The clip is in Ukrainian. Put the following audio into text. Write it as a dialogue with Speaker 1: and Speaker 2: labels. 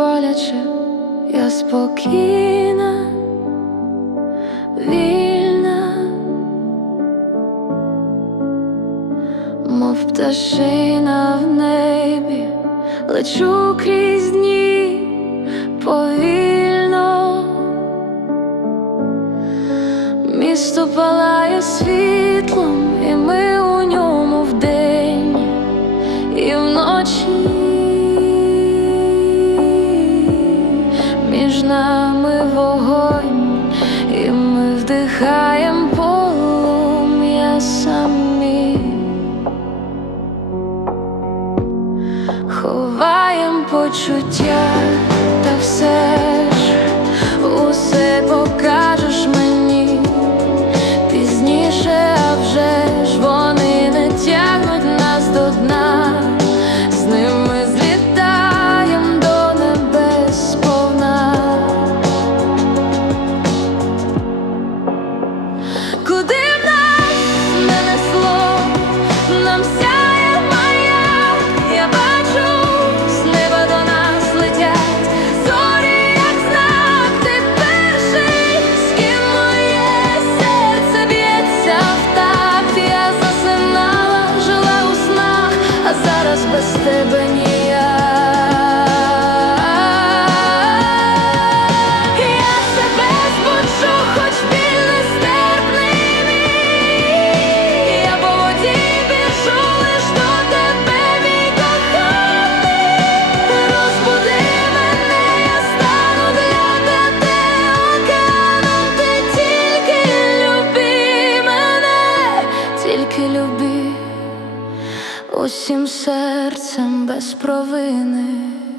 Speaker 1: боляче, я спокійна, вільна, мов пташина в небі, лечу крізь дні повільно, місто пала. Вдихаєм полум'я самі, ховаєм почуття та все. без провини.